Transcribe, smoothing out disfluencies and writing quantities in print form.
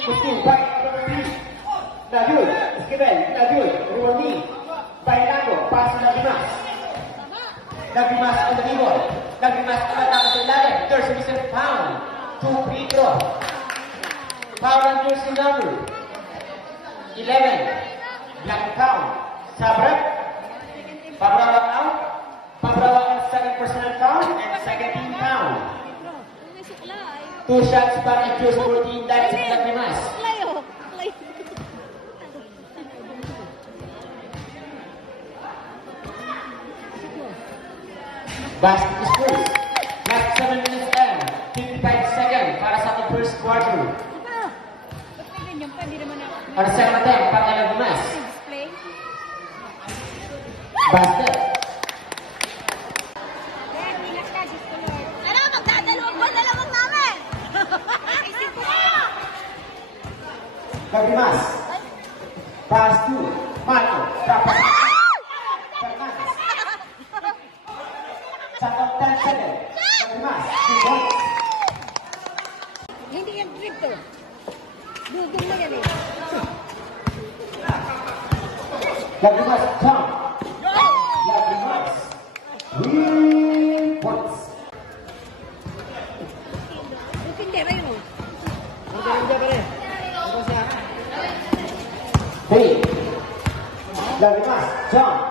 Pustu, baik, Najul, Esquivel, Najul, Ruwani, Bailando, pass to Nabimas. Nabimas on the ball. Nabimas attack sa ilalim. There's a missing foul. 2 free throw. Foul on jersey number 11. Black foul. Sabrak. Pabrawak out. Pabrawak on second personal foul and second team foul. 2 shots para jersey 14. That's Nabimas. Basket is first. Last 7 minutes and 55 seconds para sa ating first quarter. On the second attempt, para kay Nabimas. Basket. Ano, magdadalawang ball na lamang namin! Nabimas. Pass to Marco. Tapos. Second 10 seconds. Nabimas. 2 points. Hindi yan trip to. Dudong na yan eh. Nabimas jump. Nabimas. 3 points. Dupindi ba yun? Three. Nabimas jump.